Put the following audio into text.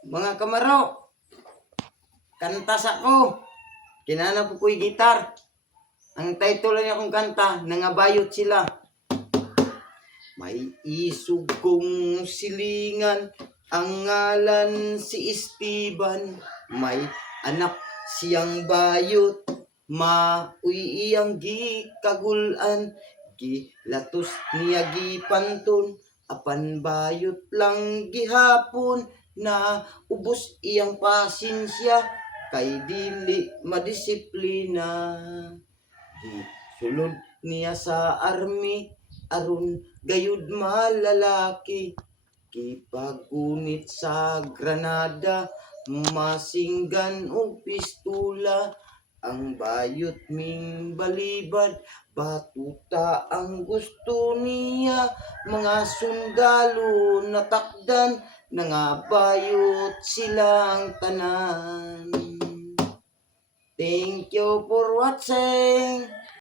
Mga kamaro, kantas ako. Kinana po ko'y gitar. Ang title niya kong kanta, Nangabayot Sila. May isog kong silingan, ang ngalan si Esteban. May anak siyang bayot, mauy iyang gikagulan. Gilatos niya gipanton, apan bayot lang gihapon. Na ubos iyang pasensya, kay dili madisiplina. Sulod niya sa army, aron gayud malalaki. Kipagunit sa Granada, masinggan o pistula. Ang bayot ming balibad, batuta ang gusto niya. Mga sundalo natakdan, nangabayot silang tanan. Thank you for watching.